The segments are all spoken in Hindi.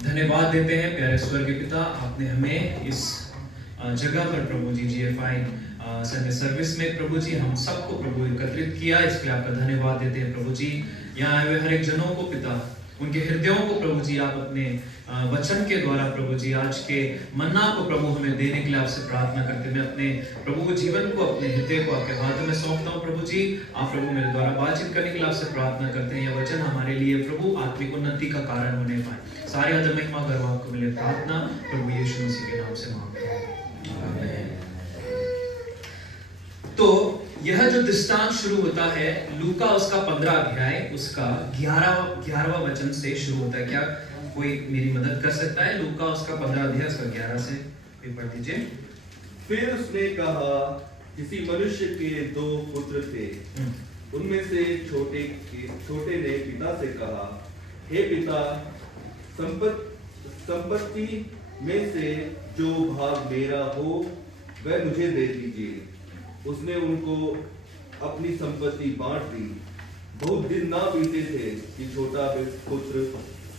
धन्यवाद देते हैं प्यारे स्वर्गीय पिता, आपने हमें इस जगह पर प्रभु जी GFI संडे सर्विस में प्रभु जी हम सबको प्रभु एकत्रित किया, इसके लिए आपका धन्यवाद देते हैं प्रभु जी। यहाँ आए हुए हर एक जनों को पिता, उनके हृदयों को प्रभु जी आप अपने वचन के द्वारा प्रभु जी आज के मन्ना को प्रभु हमें देने के लिए आपसे प्रार्थना करते हैं। मैं अपने प्रभु जीवन को, अपने हृदय को आपके हाथों में सौंपता हूँ प्रभु जी। आप प्रभु मेरे द्वारा बातचीत करने के लिए आपसे प्रार्थना करते हैं, यह वचन हमारे लिए प्रभु आत्मिक उन्नति का कारण होने पाए। सारी आदर महिमा गर्व आपको मिले, प्रार्थना प्रभु यीशु मसीह के नाम से मांगते हैं, आमीन। तो यह जो दृष्टांत शुरू होता है लूका उसका 15 अध्याय उसका 11वां वचन से शुरू होता है। क्या कोई मेरी मदद कर सकता है? लूका उसका 15 अध्याय उसका 11 से पढ़ दीजिए। फिर उसने कहा, किसी मनुष्य के 2 पुत्र थे। उनमें से छोटे ने पिता से कहा, हे पिता, संपत्ति में से जो भाग मेरा हो वह मुझे दे दीजिए। उसने उनको अपनी संपत्ति बांट दी। बहुत दिन ना बीते थे कि छोटा पुत्र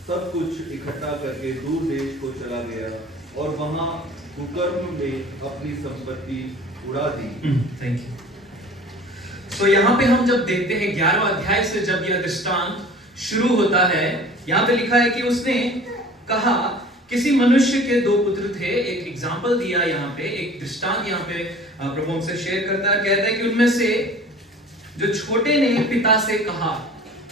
सब कुछ इकट्ठा करके दूर देश को चला गया और वहां कुकर्म में अपनी संपत्ति उड़ा दी। Thank you. सो यहाँ पे हम जब देखते हैं 11वां अध्याय से जब यह दृष्टांत शुरू होता है, यहाँ पे लिखा है कि उसने कहा किसी मनुष्य के 2 पुत्र थे। एक एग्जाम्पल दिया यहाँ पे, एक दृष्टांत यहाँ पे प्रभु हमसे शेयर करता है। कहता है कि उनमें से जो छोटे ने पिता से कहा,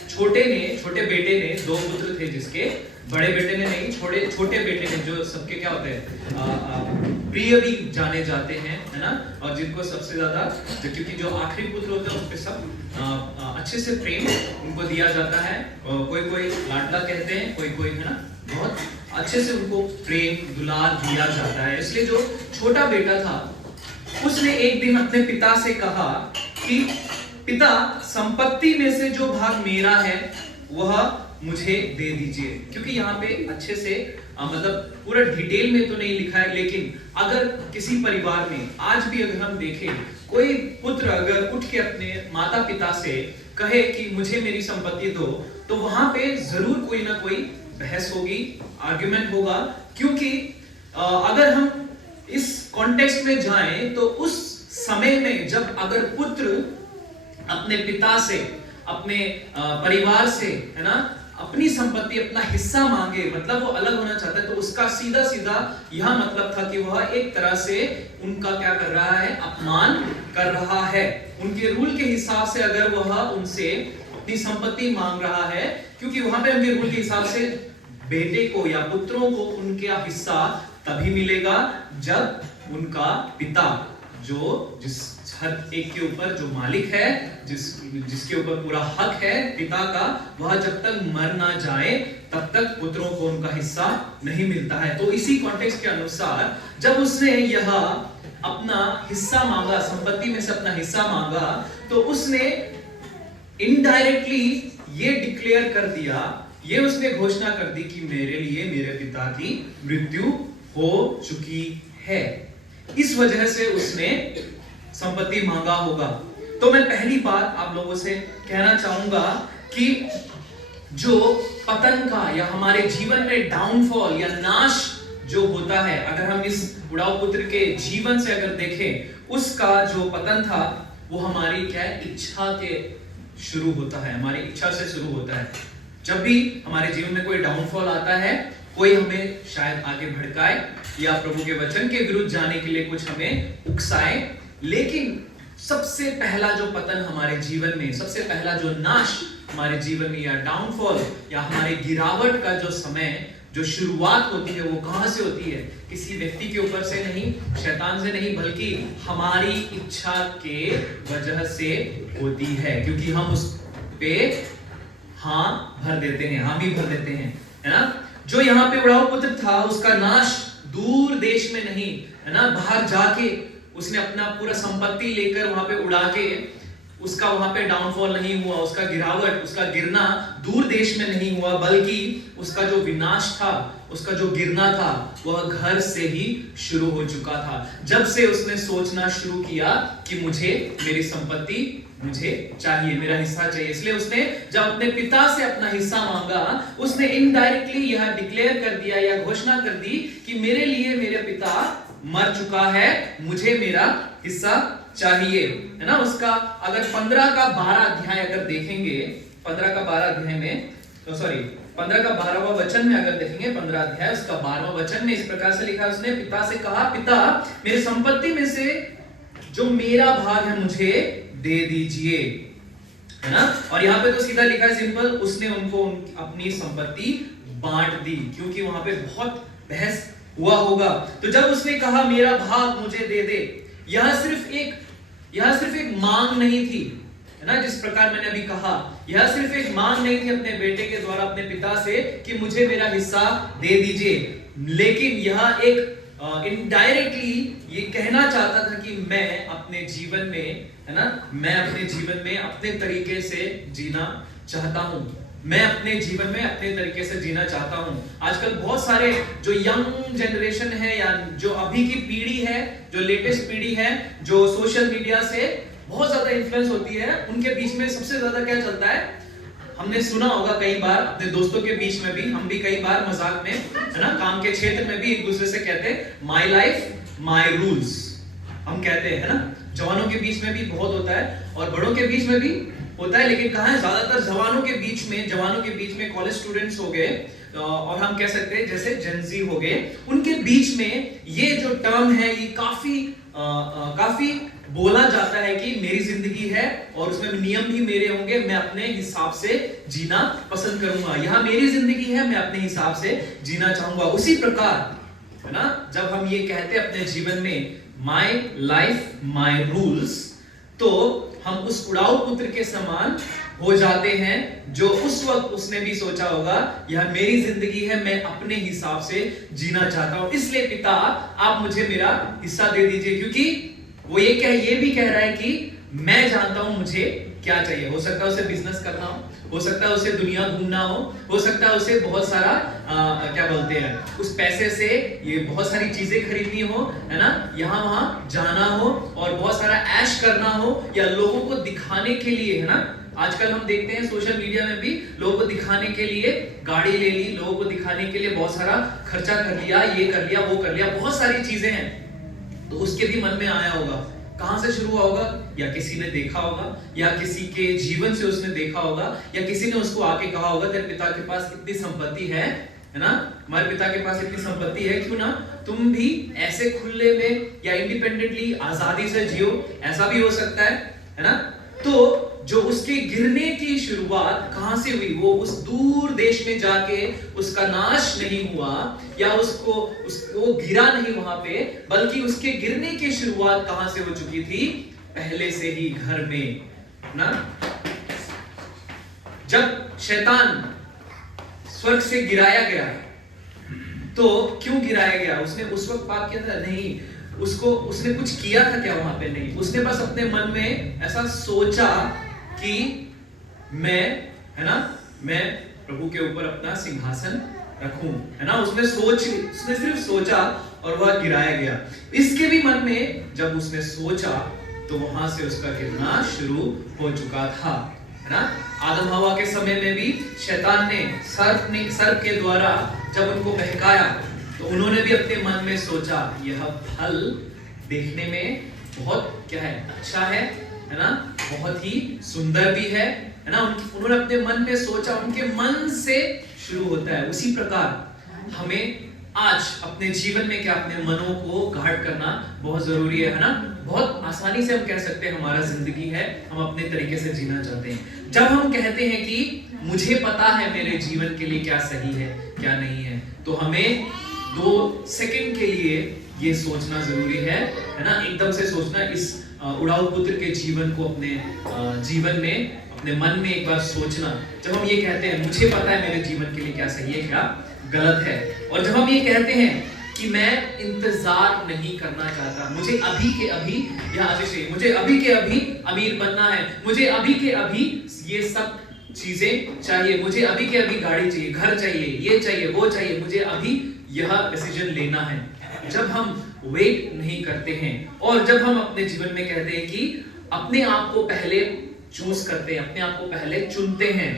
छोटे बेटे ने 2 पुत्र थे जिसके, बड़े बेटे ने नहीं, छोटे बेटे ने, जो सबके क्या होते हैं प्रिय भी जाने जाते हैं, है ना, और जिनको सबसे ज्यादा, क्योंकि जो आखिरी पुत्र होते हैं उस पे सब अच्छे से प्रेम उनको दिया जाता है। कोई लाडला कहते हैं, कोई है ना, बहुत अच्छे से उनको प्रेम दुलार दिया जाता है। इसलिए जो छोटा बेटा था उसने एक दिन अपने पिता से कहा कि पिता, संपत्ति में से जो भाग मेरा है वह मुझे दे दीजिए। क्योंकि यहाँ पे अच्छे से मतलब पूरा डिटेल में तो नहीं लिखा है, लेकिन अगर किसी परिवार में आज भी अगर हम देखें, कोई पुत्र अगर उठ के अपने माता पिता से कहे कि मुझे मेरी संपत्ति दो, तो वहां पे जरूर कोई ना कोई बहस होगी, आर्गुमेंट होगा। क्योंकि अगर हम इस कॉन्टेक्स्ट में जाएं तो उस समय में जब अगर पुत्र अपने पिता से, अपने परिवार से, है ना, अपनी संपत्ति, अपना हिस्सा मांगे, मतलब वो अलग होना चाहता है, तो उसका सीधा यह मतलब था कि वह एक तरह से उनका क्या कर रहा है, अपमान कर रहा है। उनके रूल के हिसाब से अगर वह उनसे अपनी संपत्ति मांग रहा है, क्योंकि वहां पे उनके रूल के हिसाब से बेटे को या पुत्रों को उनका हिस्सा तभी मिलेगा जब उनका पिता, जो जिस हर एक के ऊपर जो मालिक है, जिसके ऊपर पूरा हक है पिता का, वह जब तक मर ना जाए तब तक पुत्रों को उनका हिस्सा नहीं मिलता है। तो इसी कॉन्टेक्स्ट के अनुसार जब उसने यह अपना हिस्सा मांगा, संपत्ति में से अपना हिस्सा मांगा, तो उसने इनडायरेक्टली ये डिक्लेयर कर दिया, ये उसने घोषणा कर दी कि मेरे लिए मेरे पिता की मृत्यु हो चुकी है। इस वजह से उसने संपत्ति मांगा होगा। तो मैं पहली बात आप लोगों से कहना चाहूंगा कि जो पतन का या हमारे जीवन में डाउनफॉल या नाश जो होता है, अगर हम इस बुढ़ाऊ पुत्र के जीवन से अगर देखें, उसका जो पतन था वो हमारी क्या है, इच्छा के शुरू होता है, हमारी इच्छा से शुरू होता है। जब भी हमारे जीवन में कोई डाउनफॉल आता है, कोई हमें शायद आगे भड़काए या प्रभु के वचन के विरुद्ध जाने के लिए कुछ हमें उकसाए, लेकिन सबसे पहला जो पतन हमारे जीवन में, सबसे पहला जो नाश हमारे जीवन में या डाउनफॉल या हमारे गिरावट का जो समय, जो शुरुआत होती है, वो कहां से होती है? किसी व्यक्ति के ऊपर से नहीं, शैतान से नहीं, बल्कि हमारी इच्छा के वजह से होती है। क्योंकि हम उस पे हाँ भर देते हैं, हामी भर देते हैं, है ना। जो यहाँ पे बुढ़ाऊ पुत्र था, उसका नाश दूर देश में नहीं, है ना, बाहर जाके उसने अपना पूरा संपत्ति लेकर वहां पे उड़ा के, उसका वहां पे डाउनफॉल नहीं हुआ, उसका गिरावट, उसका गिरना दूर देश में नहीं हुआ, बल्कि उसका जो विनाश था, उसका जो गिरना था, वह घर से ही शुरू हो चुका था। जब से उसने सोचना शुरू किया कि मुझे मेरी संपत्ति मुझे चाहिए, मेरा हिस्सा चाहिए। इसलिए उसने जब अपने पिता से अपना हिस्सा मांगा, उसने इनडायरेक्टली यह डिक्लेयर कर दिया या घोषणा कर दी कि मेरे लिए मेरे पिता मर चुका है, मुझे मेरा हिस्सा चाहिए, है ना। उसका अगर 15 का 12 अध्याय अगर देखेंगे, 15 का 12 अध्याय में, तो सॉरी 15 का 12वां वचन में अगर देखेंगे, 15 अध्याय उसका 12वां वचन में इस प्रकार से लिखा, उसने पिता से कहा, पिता मेरी संपत्ति में से जो मेरा भाग है मुझे दे दीजिए, है ना। और यहाँ पे तो सीधा लिखा है सिंपल, उसने उनको अपनी संपत्ति बांट दी, क्योंकि वहां पे बहुत बहस हुआ होगा। तो जब उसने कहा मेरा भाग मुझे दे दे, यह सिर्फ एक मांग नहीं थी, है ना। जिस प्रकार मैंने अभी कहा, यह सिर्फ एक मांग नहीं थी अपने बेटे के द्वारा अपने पिता से कि मुझे मेरा हिस्सा दे दीजिए, लेकिन यह एक इनडायरेक्टली ये कहना चाहता था कि मैं अपने जीवन में, है ना, मैं अपने जीवन में अपने तरीके से जीना चाहता हूं, मैं अपने जीवन में अपने तरीके से जीना चाहता हूं। आजकल बहुत सारे जो यंग जनरेशन है या जो अभी की पीढ़ी है, जो लेटेस्ट पीढ़ी है, जो सोशल मीडिया से बहुत ज्यादा इन्फ्लुएंस होती है, उनके बीच में सबसे ज्यादा क्या चलता है, हमने सुना होगा कई बार अपने दोस्तों के बीच में भी, हम भी कई बार मजाक में, है ना, काम के क्षेत्र में भी एक दूसरे से कहते हैं माई लाइफ माई रूल्स, हम कहते हैं, है ना। जवानों के बीच में भी बहुत होता है और बड़ों के बीच में भी होता है, लेकिन कहाँ है, ज्यादातर जवानों के बीच में कॉलेज स्टूडेंट्स हो गए और हम कह सकते हैं जैसे जेनजी हो गए, उनके बीच में ये जो टर्म है ये काफी बोला जाता है कि मेरी जिंदगी है और उसमें नियम भी मेरे होंगे, मैं अपने हिसाब से जीना पसंद करूंगा, यह मेरी जिंदगी है, मैं अपने हिसाब से जीना चाहूंगा। उसी प्रकार, है ना, जब हम ये कहते हैं अपने जीवन में माई लाइफ माई रूल्स, तो हम उस उड़ाऊ पुत्र के समान हो जाते हैं जो उस वक्त उसने भी सोचा होगा यह मेरी जिंदगी है, मैं अपने हिसाब से जीना चाहता हूं, इसलिए पिता आप मुझे मेरा हिस्सा दे दीजिए। क्योंकि वो ये भी कह रहा है कि मैं जानता हूं मुझे क्या चाहिए। हो सकता है उसे बिजनेस करना हो सकता है उसे दुनिया घूमना हो सकता है उसे बहुत सारा क्या बोलते हैं, उस पैसे से ये बहुत सारी चीजें खरीदनी हो, है ना, यहाँ वहां जाना हो और बहुत सारा ऐश करना हो, या लोगों को दिखाने के लिए, है ना। आजकल हम देखते हैं सोशल मीडिया में भी लोगों को दिखाने के लिए गाड़ी ले ली, लोगों को दिखाने के लिए बहुत सारा खर्चा कर लिया, ये कर लिया, वो कर लिया, बहुत सारी चीजें हैं। तो उसके भी मन में आया होगा, कहां से शुरू हुआ होगा, या किसी ने देखा होगा, या किसी के जीवन से उसने देखा होगा, या किसी ने उसको आके कहा होगा तेरे पिता के पास इतनी संपत्ति है ना, हमारे पिता के पास इतनी संपत्ति है, क्यों ना तुम भी ऐसे खुले में या इंडिपेंडेंटली आजादी से जियो, ऐसा भी हो सकता है ना। तो जो उसके गिरने की शुरुआत कहां से हुई, वो उस दूर देश में जाके उसका नाश नहीं हुआ, या उसको गिरा नहीं वहां पे, बल्कि उसके गिरने की शुरुआत कहां से हो चुकी थी, पहले से ही घर में ना। जब शैतान स्वर्ग से गिराया गया, तो क्यों गिराया गया, उसने उस वक्त पाप किया था? नहीं। उसने कुछ किया था क्या वहां पे? नहीं। उसने बस अपने मन में ऐसा सोचा कि मैं, है ना, मैं प्रभु के ऊपर अपना सिंहासन रखूं, है ना। उसने सिर्फ सोचा और वह गिराया गया। इसके भी मन में जब उसने सोचा तो वहां से उसका गिरना शुरू हो चुका था, है ना। आदम हवा के समय में भी शैतान ने सर्प के द्वारा जब उनको बहकाया, तो उन्होंने भी अपने मन में सोचा यह फल देखने में बहुत क्या है, अच्छा है ना, बहुत ही सुंदर भी है ना। उन्होंने अपने मन में सोचा, उनके मन से शुरू होता है। उसी प्रकार हमें आज अपने जीवन में क्या, अपने मनों को गार्ड करना बहुत जरूरी है ना। बहुत आसानी से हम कह सकते हैं हमारा जिंदगी है, हम अपने तरीके से जीना चाहते हैं। जब हम कहते हैं कि मुझे पता है मेरे जीवन के लिए क्या सही है क्या नहीं है, तो हमें 2 सेकंड के लिए ये सोचना जरूरी है ना। एकदम से सोचना, इस उड़ाऊ पुत्र के जीवन को अपने जीवन में, अपने मन में एक बार सोचना। जब हम ये कहते हैं मुझे पता है मेरे जीवन के लिए क्या सही है क्या गलत है, और जब हम ये कहते हैं कि मैं इंतजार नहीं करना चाहता, मुझे अभी के अभी यह आशीष चाहिए, मुझे अभी के अभी अमीर बनना है, मुझे अभी के अभी ये सब चीजें चाहिए, मुझे अभी के अभी गाड़ी चाहिए, घर चाहिए, ये चाहिए, वो चाहिए, मुझे अभी यह डिसीजन लेना है। जब हम वेट नहीं करते हैं और जब हम अपने जीवन में कहते हैं कि अपने आप को पहले चूज करते हैं, अपने आप को पहले चुनते हैं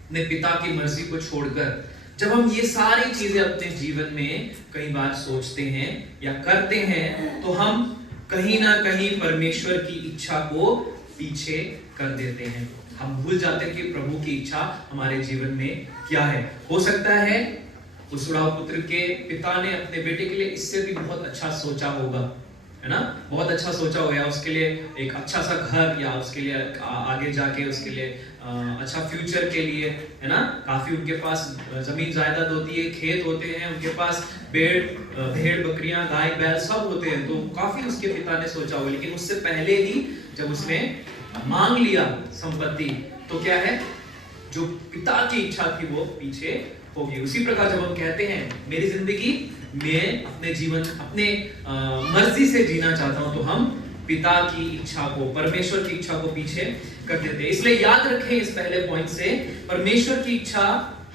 अपने पिता की मर्जी को छोड़कर। जब हम ये सारी चीजें अपने जीवन में कई बार सोचते हैं या करते हैं तो हम कहीं ना कहीं परमेश्वर की इच्छा को पीछे कर देते हैं। हम भूल जाते हैं कि प्रभु की इच्छा हमारे जीवन में क्या है। हो सकता है उस उड़ाऊ पुत्र के पिता ने अपने बेटे के लिए इससे भी बहुत अच्छा सोचा होगा, है ना, बहुत अच्छा सोचा होगा, उसके लिए एक अच्छा सा घर या उसके लिए आगे जाके उसके लिए अच्छा फ्यूचर के लिए, है ना, काफी उनके पास जमीन जायदाद होती है, खेत होते हैं, उनके पास भेड़ बकरियां गाय बैल सब होते हैं, तो काफी उसके पिता ने सोचा होगा। लेकिन उससे पहले ही जब उसने मांग लिया संपत्ति तो क्या है, जो पिता की इच्छा थी वो पीछे होगी। उसी प्रकार जब हम कहते हैं मेरी जिंदगी मैं अपने जीवन अपने मर्जी से जीना चाहता हूं, तो हम पिता की इच्छा को, परमेश्वर की इच्छा को पीछे कर देते हैं। इसलिए याद रखें इस पहले पॉइंट से, परमेश्वर की इच्छा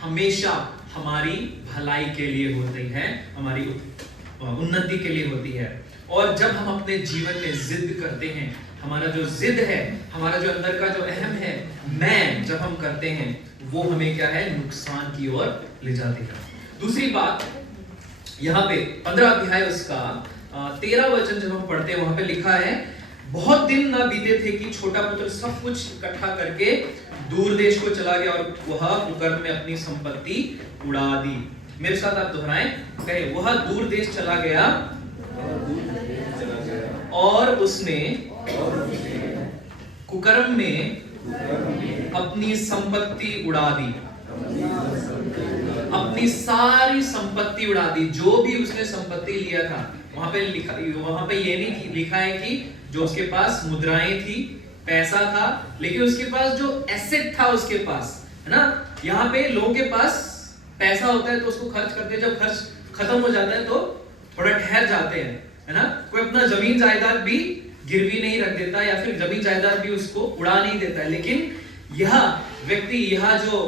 हमेशा हमारी भलाई के लिए होती है, हमारी उन्नति के लिए होती है। और जब हम अपने जीवन में जिद करते हैं, हमारा जो जिद है, हमारा जो अंदर का जो अहम है मैं, जब हम करते हैं वो हमें क्या है, नुकसान की ओर ले जाती है। दूसरी बात यहाँ पे 15 अध्याय उसका 13 वचन जब हम पढ़ते हैं वहां पे लिखा है, बहुत दिन ना बीते थे कि छोटा पुत्र सब कुछ इकट्ठा करके दूर देश को चला गया और वह कुकर्म में अपनी संपत्ति उड़ा दी। मेरे साथ आप दोहराएं, कहे वह दूर देश चला गया और उसने कुकर्म में अपनी संपत्ति उड़ा दी, अपनी सारी संपत्ति उड़ा दी। जो भी उसने संपत्ति लिया था, वहां पे ये नहीं लिखा है कि जो उसके पास मुद्राएं थी, पैसा था, लेकिन उसके पास जो एसेट था उसके पास, है ना। यहाँ पे लोगों के पास पैसा होता है तो उसको खर्च करते हैं, जब खर्च खत्म हो जाता है तो थोड़ा ठहर जाते हैं, है ना। कोई अपना जमीन जायदाद भी गिरवी नहीं रख देता या फिर जमीन जायदाद भी उसको उड़ा नहीं देता है। लेकिन यह व्यक्ति, यह जो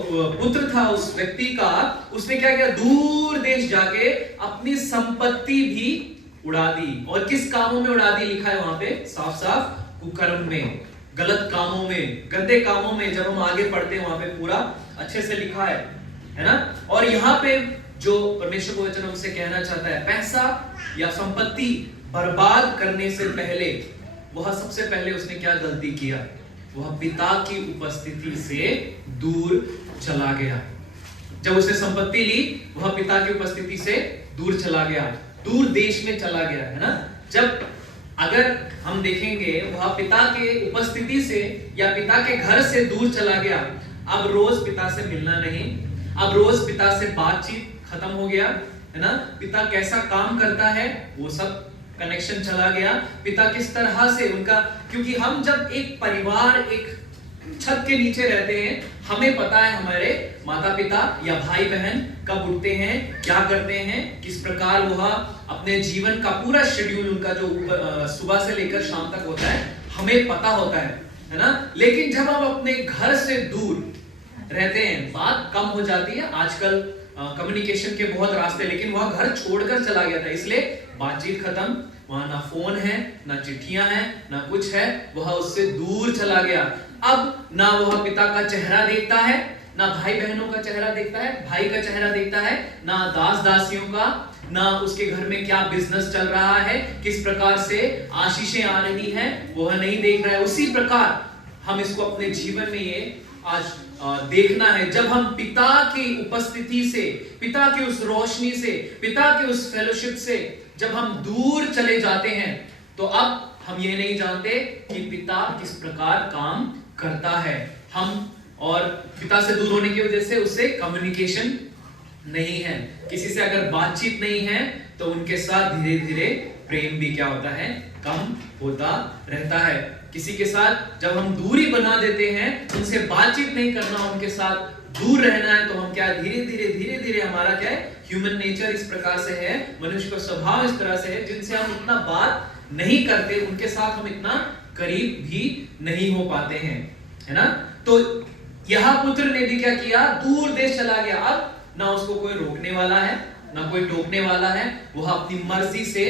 पुत्र था उस व्यक्ति का, उसने क्या किया, दूर देश जाके अपनी संपत्ति भी उड़ा दी। और किस कामों में उड़ा दी, लिखा है वहां पे साफ साफ, कुकर्म में, गलत कामों में, गंदे कामों में। जब हम आगे पढ़ते हैं वहां पे पूरा अच्छे से लिखा है ना। और यहाँ पे जो परमेश्वर का वचन हमसे कहना चाहता है, पैसा या संपत्ति बर्बाद करने से पहले वह सबसे पहले उसने क्या गलती किया, वह पिता की उपस्थिति से दूर चला गया। जब उसने संपत्ति ली, वह पिता की उपस्थिति से दूर चला गया, दूर देश में चला गया, है ना। जब अगर हम देखेंगे वह पिता के उपस्थिति से या पिता के घर से दूर चला गया, अब रोज पिता से मिलना नहीं, अब रोज पिता से बातचीत खत्म हो गया, है ना। पिता कैसा काम करता है वो सब कनेक्शन चला गया, पिता किस तरह से उनका, क्योंकि हम जब एक परिवार, एक छत के नीचे रहते हैं, हमें पता है हमारे माता पिता या भाई बहन कब उठते हैं, क्या करते हैं, किस प्रकार वह अपने जीवन का पूरा शेड्यूल उनका जो सुबह से लेकर शाम तक होता है हमें पता होता है ना। लेकिन जब हम अपने घर से दूर रहते हैं, बात कम हो जाती है। आजकल कम्युनिकेशन के बहुत रास्ते, लेकिन वह घर छोड़कर चला गया था, इसलिए बातचीत खत्म, वहां ना फोन है, ना चिट्ठियां हैं, ना कुछ है, वह उससे दूर चला गया। अब ना वह पिता का चेहरा देखता है, ना भाई बहनों का चेहरा देखता है, भाई का चेहरा देखता है, ना दास दासियों का, ना उसके घर में क्या बिजनेस चल रहा है, किस प्रकार से आशीषें आ रही हैं, वह नहीं देख रहा है। उसी प्रकार हम इसको अपने जीवन में ये आज देखना है। जब हम पिता की उपस्थिति से, पिता की उस रोशनी से, पिता के उस फेलोशिप से जब हम दूर चले जाते हैं, तो अब हम ये नहीं जानते कि पिता किस प्रकार काम करता है। हम और पिता से दूर होने की वजह से उससे कम्युनिकेशन नहीं है, किसी से अगर बातचीत नहीं है तो उनके साथ धीरे धीरे प्रेम भी क्या होता है, कम होता रहता है। किसी के साथ जब हम दूरी बना देते हैं, उनसे बातचीत नहीं करना, उनके साथ दूर रहना है, तो हम क्या धीरे धीरे हमारा क्या है, ह्यूमन नेचर इस प्रकार से है, मनुष्य का स्वभाव इस तरह से है, जिनसे हम इतना बात नहीं करते, उनके साथ हम इतना करीब भी नहीं हो पाते हैं, है ना। तो यह पुत्र ने भी क्या किया, दूर देश चला गया। अब ना उसको कोई रोकने वाला है, ना कोई टोकने वाला है, वह अपनी मर्जी से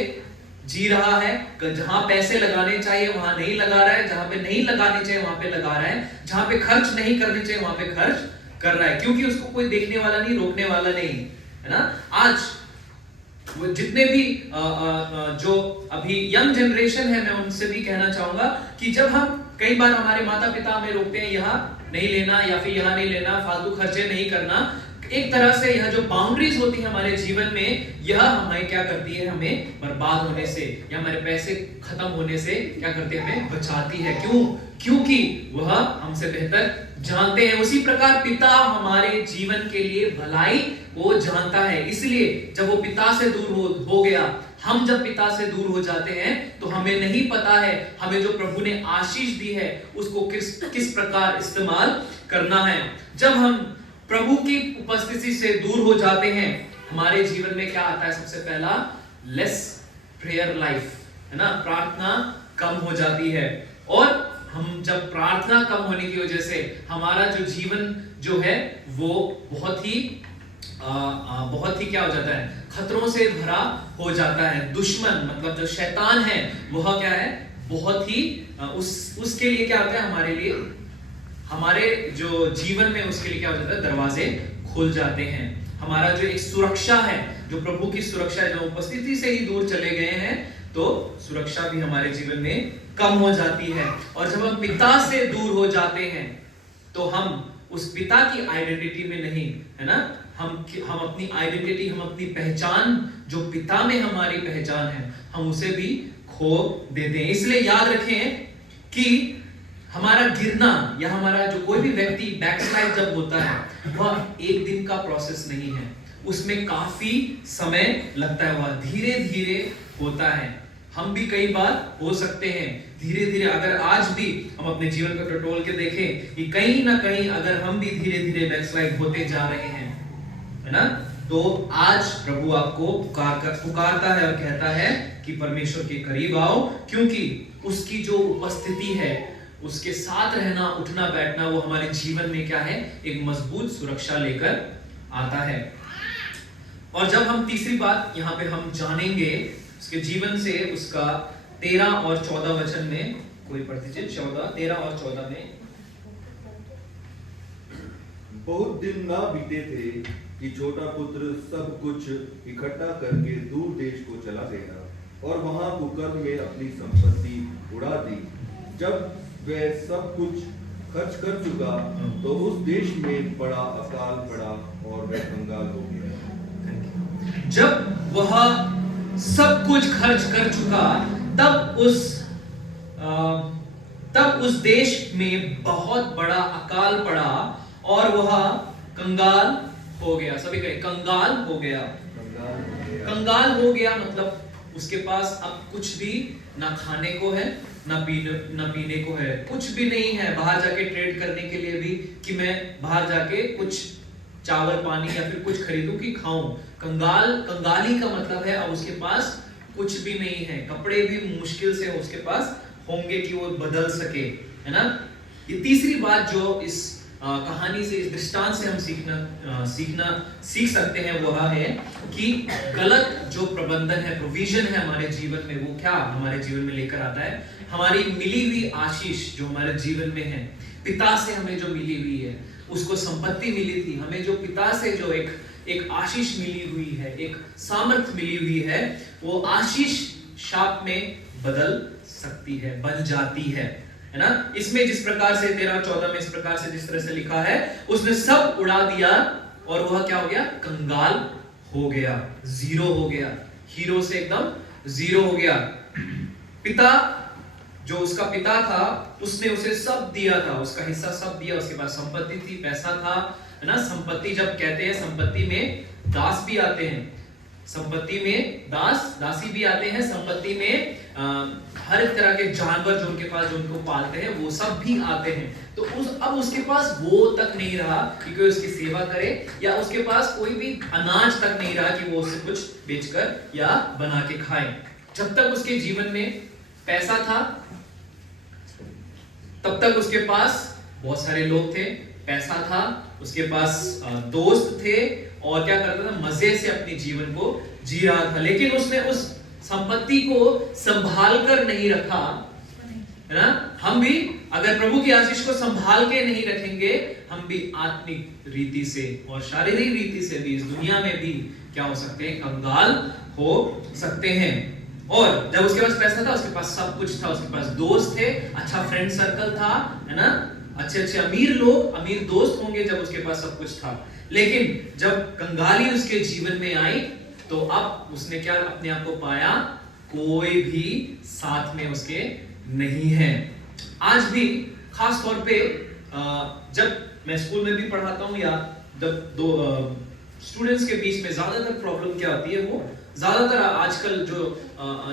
जी रहा है, जहां पैसे लगाने चाहिए वहां नहीं लगा रहा है, जहां पे नहीं लगाने चाहिए वहां पे लगा रहा है, जहां पे खर्च नहीं करने चाहिए वहां पे खर्च कर रहा है, क्योंकि उसको कोई देखने वाला नहीं, रोकने वाला नहीं है ना। आज वो जितने भी जो अभी यंग जनरेशन है, मैं उनसे भी कहना चाहूंगा कि जब हम कई बार हमारे माता पिता हमें रोकते हैं, यहाँ नहीं लेना या फिर यहाँ नहीं लेना, फालतू खर्चे नहीं करना, एक तरह से यह जो बाउंड्रीज होती है हमारे जीवन में, यह हमें क्या करती है, हमें बर्बाद होने से या हमारे पैसे खत्म होने से क्या करती है, हमें बचाती है। क्यों? क्योंकि वह हमसे बेहतर जानते हैं। उसी प्रकार पिता हमारे जीवन के लिए भलाई वो जानता है, इसलिए जब वो पिता से दूर हो गया, हम जब पिता से दूर हो जाते हैं तो हमें नहीं पता है हमें जो प्रभु ने आशीष दी है उसको किस प्रकार इस्तेमाल करना है। जब हम प्रभु की उपस्थिति से दूर हो जाते हैं, हमारे जीवन में क्या आता है? सबसे पहला, लेस प्रेयर लाइफ, है ना, प्रार्थना कम हो जाती है। और हम जब प्रार्थना कम होने की वजह से हमारा जो जीवन जो है वो बहुत ही क्या हो जाता है, खतरों से भरा हो जाता है। दुश्मन मतलब जो शैतान है वह क्या है, बहुत ही उसके लिए क्या होता है, हमारे लिए, हमारे जो जीवन में उसके लिए क्या हो जाता है, दरवाजे खुल जाते हैं। हमारा जो एक सुरक्षा है, जो प्रभु की सुरक्षा है, जो उपस्थिति से ही दूर चले गए हैं, तो सुरक्षा भी हमारे जीवन में कम हो जाती है। और जब हम पिता से दूर हो जाते हैं तो हम उस पिता की आइडेंटिटी में नहीं, है ना, हम अपनी आइडेंटिटी, हम अपनी पहचान, जो पिता में हमारी पहचान है, हम उसे भी खो देते हैं। इसलिए याद रखें कि हमारा गिरना या हमारा जो कोई भी व्यक्ति बैकस्लाइड जब होता है, वह एक दिन का प्रोसेस नहीं है, उसमें काफी समय लगता है, वह धीरे धीरे होता है। हम भी कई बार हो सकते हैं धीरे धीरे, अगर आज भी हम अपने जीवन को टटोल के देखें कि कहीं ना कहीं अगर हम भी धीरे धीरे बैकस्लाइड होते जा रहे हैं, है ना, तो आज प्रभु आपको पुकारता है और कहता है कि परमेश्वर के करीब आओ, क्योंकि उसकी जो उपस्थिति है, उसके साथ रहना, उठना बैठना, वो हमारे जीवन में क्या है, एक मजबूत सुरक्षा लेकर आता है। और जब हम तीसरी बात यहाँ पे हम जानेंगे उसके जीवन से, उसका 13 और 14 वचन में, कोई पढ़ दीजिए, 13 और 14 में। बहुत दिन ना बीते थे कि छोटा पुत्र सब कुछ इकट्ठा करके दूर देश को चला गया और वहां कुकर्म में अपनी संपत्ति उड़ा दी। जब वह सब कुछ खर्च कर चुका तो उस देश में बड़ा अकाल पड़ा और वह कंगाल हो गया। जब वह सब कुछ खर्च कर चुका, तब उस देश में बहुत बड़ा अकाल पड़ा और वह कंगाल हो गया। सभी कहे कंगाल हो गया। कंगाल हो गया मतलब उसके पास अब कुछ भी ना खाने को है, ना पीने को है, कुछ भी नहीं है। बाहर जाके ट्रेड करने के लिए भी कि मैं बाहर जाके कुछ चावल पानी या फिर कुछ खरीदूं कि खाऊं। कंगाली का मतलब है अब उसके पास कुछ भी नहीं है, कपड़े भी मुश्किल से उसके पास होंगे कि वो बदल सके, है ना। ये तीसरी बात जो इस कहानी से, इस दृष्टांत से हम सीख सकते हैं वह है कि गलत जो प्रबंधन है, प्रोविजन है हमारे जीवन में, वो क्या हमारे जीवन में लेकर आता है, हमारी मिली हुई आशीष जो हमारे जीवन में है, पिता से हमें जो मिली हुई है, उसको संपत्ति मिली थी, हमें जो पिता से जो एक आशीष मिली हुई है, एक सामर्थ्य मिली हुई है, वो आशीष शाप में बदल सकती है, बन जाती है ना। इसमें जिस प्रकार से 13-14 में इस प्रकार से जिस तरह से लिखा है, उसने सब उड़ा दिया और वह क्या हो गया, कंगाल हो गया, जीरो हो गया, हीरो से एकदम जीरो हो गया। पिता जो उसका पिता था उसने उसे सब दिया था, उसका हिस्सा सब दिया, उसके पास संपत्ति थी, पैसा था, है ना। संपत्ति जब कहते हैं, संपत्ति में दास भी आते हैं, संपत्ति में दासी भी आते हैं, संपत्ति में हर एक तरह के जानवर जो उनके पास, जो उनको पालते हैं, वो सब भी आते हैं। तो अब उसके पास वो तक नहीं रहा कि कोई उसकी सेवा करे, या उसके पास कोई भी अनाज तक नहीं रहा कि वो उससे कुछ बेचकर या बना के खाए। जब तक उसके जीवन में पैसा था तब तक उसके पास बहुत सारे लोग थे, पैसा था, उसके पास दोस्त थे, और क्या करता था, मजे से अपने जीवन को जी रहा था। लेकिन उसने उस संपत्ति को संभाल कर नहीं रखा, है ना, हम भी अगर प्रभु की आशीष को संभाल के नहीं रखेंगे, हम भी आत्मिक रीति से और शारीरिक रीति से भी इस दुनिया में भी क्या हो सकते हैं, कंगाल हो सकते हैं। और जब उसके पास पैसा था, उसके पास सब कुछ था, उसके पास दोस्त थे, अच्छा फ्रेंड सर्कल था, है ना, अच्छे अच्छे अमीर लोग, अमीर दोस्त होंगे जब उसके पास सब कुछ था। लेकिन जब कंगाली उसके जीवन में आई तो अब उसने क्या अपने आप को पाया, कोई भी साथ में उसके नहीं है। आज भी खास तौर पे जब मैं स्कूल में भी पढ़ाता हूँ या जब दो स्टूडेंट्स के बीच में ज्यादातर प्रॉब्लम क्या होती है, वो ज्यादातर आजकल जो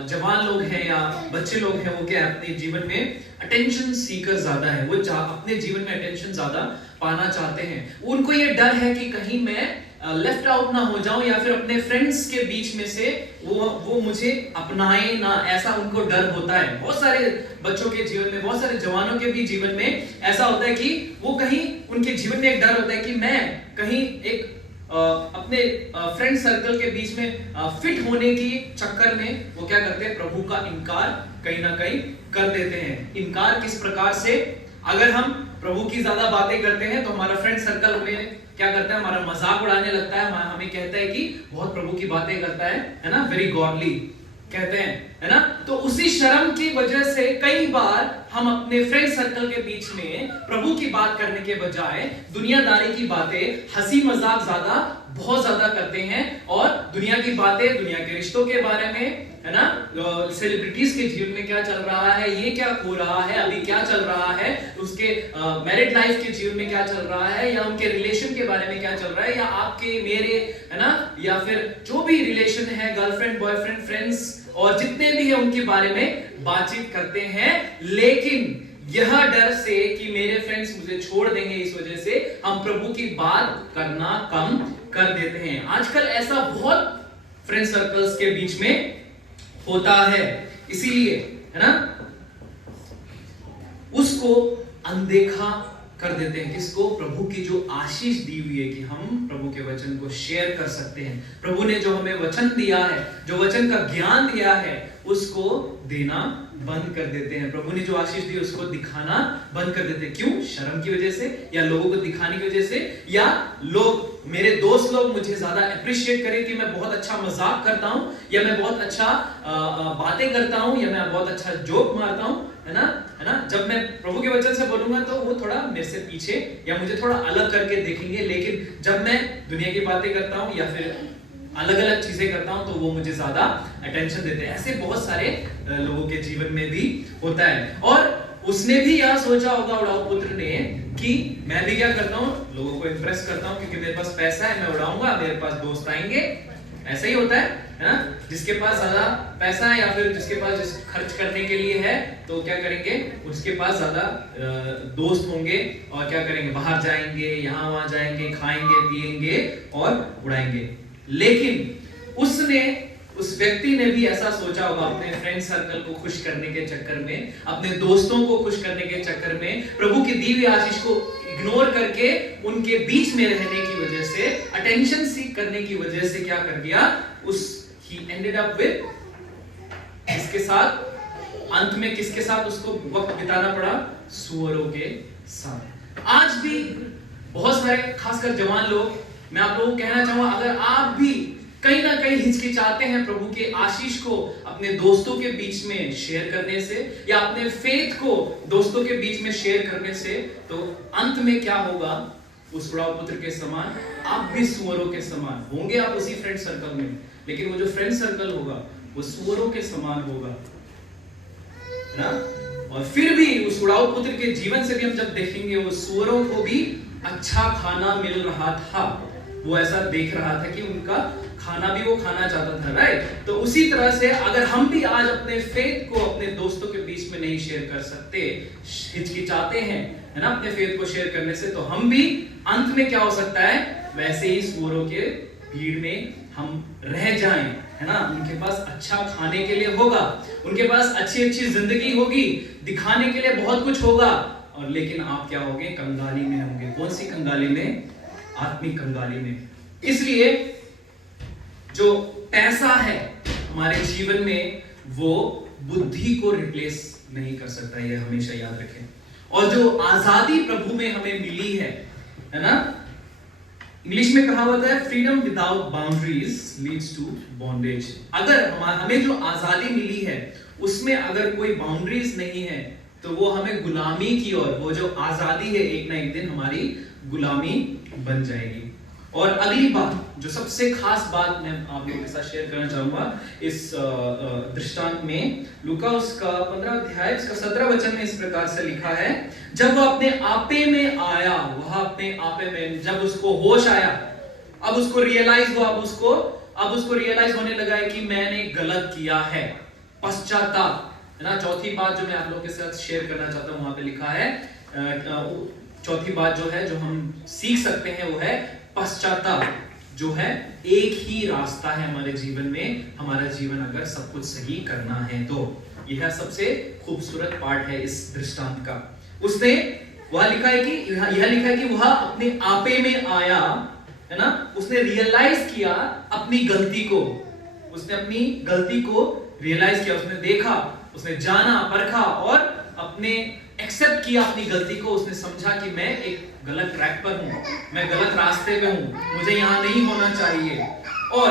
जवान लोग हैं या बच्चे लोग हैं, वो क्या अपने जीवन में अटेंशन सीकर ज्यादा है, वो अपने जीवन में अटेंशन ज्यादा पाना चाहते हैं। उनको ये डर है कि कहीं मैं लेफ्ट आउट ना हो जाऊं या फिर अपने फ्रेंड्स के बीच में से वो मुझे अपनाए ना, ऐसा उनको डर होता है। बहुत सारे बच्चों के जीवन में, बहुत सारे जवानों के भी जीवन में ऐसा होता है कि वो कहीं, उनके जीवन में एक डर होता है कि मैं कहीं एक अपने फ्रेंड सर्कल के बीच में फिट होने की चक्कर में वो क्या करते हैं, प्रभु का इनकार कहीं ना कहीं कर देते हैं। इनकार किस प्रकार से, अगर हम प्रभु की ज्यादा बातें करते हैं तो हमारा फ्रेंड सर्कल हमें क्या करता है, हमारा मजाक उड़ाने लगता है, हमें कहता है कि बहुत प्रभु की बातें करता है ना, वेरी गॉडली कहते हैं, है ना। तो उसी शर्म की वजह से कई बार हम अपने फ्रेंड सर्कल के बीच में प्रभु की बात करने के बजाय दुनियादारी की बातें, हंसी मजाक बहुत ज्यादा करते हैं और दुनिया की बातें, दुनिया के रिश्तों के बारे में, है ना, सेलिब्रिटीज के जीवन में क्या चल रहा है, ये क्या हो रहा है, अभी क्या चल रहा है, उसके मैरिड लाइफ के जीवन में क्या चल रहा है, या उनके रिलेशन के बारे में क्या चल रहा है, या आपके मेरे, है ना, या फिर जो भी रिलेशन है, गर्लफ्रेंड बॉयफ्रेंड फ्रेंड्स और जितने भी है उनके बारे में बातचीत करते हैं। लेकिन यह डर से कि मेरे फ्रेंड्स मुझे छोड़ देंगे, इस वजह से हम प्रभु की बात करना कम कर देते हैं। आजकल ऐसा बहुत फ्रेंड सर्कल्स के बीच में होता है, इसीलिए, है ना, उसको अनदेखा कर देते हैं। किसको? प्रभु की जो आशीष दी हुई है कि हम प्रभु के वचन को शेयर कर सकते हैं। प्रभु ने जो हमें वचन दिया है, जो वचन का ज्ञान दिया है, उसको देना बंद कर देते हैं। प्रभु ने जो आशीष दी उसको दिखाना बंद कर देते हैं। क्यों? शर्म की वजह से, या लोगों को दिखाने की वजह से, या लोग, मेरे दोस्त लोग मुझे ज्यादा अप्रिशिएट करें कि मैं बहुत अच्छा मजाक करता हूं, या मैं बहुत अच्छा बातें करता हूं, या मैं बहुत अच्छा जोक मारता हूं, है ना, है ना। जब मैं प्रभु के वचन से बोलूंगा तो वो थोड़ा मेरे से पीछे या मुझे थोड़ा अलग करके देखेंगे। लेकिन जब मैं दुनिया की बातें करता हूं या फिर अलग अलग चीजें करता हूं तो वो मुझे ज्यादा अटेंशन देते हैं। ऐसे बहुत सारे लोगों के जीवन में भी होता है। और उसने भी यह सोचा होगा, उड़ाऊ पुत्र ने, कि मैं भी क्या करता हूं, लोगों को इंप्रेस करता हूं क्योंकि मेरे पास पैसा है, मैं उड़ाऊंगा, मेरे पास दोस्त आएंगे। ऐसा ही होता है ना। जिसके पास ज्यादा पैसा है या फिर जिसके पास खर्च करने के लिए है तो क्या करेंगे, उसके पास ज्यादा दोस्त होंगे और क्या करेंगे, बाहर जाएंगे, यहाँ वहां जाएंगे, खाएंगे पिएंगे और उड़ाएंगे। लेकिन उस व्यक्ति ने भी ऐसा सोचा होगा, अपने फ्रेंड सर्कल को खुश करने के चक्कर में, अपने दोस्तों को खुश करने के चक्कर में, प्रभु की दी हुई आशीष को इग्नोर करके उनके बीच में रहने की वजह से, अटेंशन सीक करने की वजह से क्या कर दिया, he ended up with, इसके साथ, अंत में किसके साथ उसको वक्त बिताना पड़ा? सुअरों के साथ। आज भी बहुत सारे खासकर जवान लोग, मैं आप लोगों को कहना चाहूंगा, अगर आप भी कहीं ना कहीं हिचकिचाते हैं प्रभु के आशीष को अपने दोस्तों के बीच में शेयर करने से, या अपने फेथ को दोस्तों के बीच में शेयर करने से, तो अंत में क्या होगा? उस उड़ाऊ पुत्र के समान आप भी सुअरों के समान होंगे। आप उसी फ्रेंड सर्कल में, लेकिन वो जो फ्रेंड सर्कल होगा वो सुअरों के समान होगा ना। और फिर भी उस उड़ाऊ पुत्र के जीवन से भी हम जब देखेंगे, वो सुअरों को भी अच्छा खाना मिल रहा था। वो ऐसा देख रहा था कि उनका खाना भी वो खाना चाहता था, राइट। तो उसी तरह से अगर हम भी आज अपने फेथ को अपने दोस्तों के बीच में नहीं शेयर कर सकते, हिचकिचाते हैं, है ना, अपने फेथ को शेयर करने से, तो हम भी अंत में क्या हो सकता है, वैसे ही सुअरों के भीड़ में हम रह जाएं, है ना। उनके पास अच्छा खाने के लिए होगा, उनके पास अच्छी अच्छी जिंदगी होगी, दिखाने के लिए बहुत कुछ होगा, और लेकिन आप क्या होंगे? कंगाली में होंगे। कौन सी कंगाली में? आत्मिक कंगाली में। इसलिए जो पैसा है हमारे जीवन में वो बुद्धि को रिप्लेस नहीं कर सकता, ये हमेशा याद रखें। और जो आजादी प्रभु में हमें मिली है ना, इंग्लिश में कहा होता है freedom without boundaries leads to bondage. अगर हमें जो आजादी मिली है उसमें अगर कोई बाउंड्रीज नहीं है तो वो हमें गुलामी की ओर, वो जो आजादी है एक ना एक दिन हमारी गुलामी बन जाएगी। और अगली बात, जो सबसे खास बात मैं आप लोगों के साथ शेयर करना चाहूंगा इस दृष्टांत में, लूका उसका 15 अध्याय उसका 17 वचन में इस प्रकार से लिखा है, जब वह अपने आपे में आया, वह अपने आपे में जब उसको होश आया, अब उसको रियलाइज हुआ, अब उसको रियलाइज होने लगा है कि मैंने गलत किया है, पश्चाताप है ना। चौथी बात जो मैं आप लोगों के साथ शेयर करना चाहता हूं, वहां पे लिखा है चौथी बात जो है, जो हम सीख सकते हैं वो है पश्चाताप, जो है एक ही रास्ता है हमारे जीवन में, हमारा जीवन अगर सब कुछ सही करना है तो। यह सबसे खूबसूरत पार्ट है इस दृष्टांत का। उसने वह लिखा है कि यह लिखा है कि वह अपने आपे में आया, है ना, उसने रियलाइज किया अपनी गलती को, उसने अपनी गलती को रियलाइज किया, उसने देखा, उसने जाना, परखा और अपने एक्सेप्ट किया अपनी गलती को। उसने समझा कि मैं एक गलत ट्रैक पर हूं, मैं गलत रास्ते पे हूं, मुझे यहां नहीं होना चाहिए। और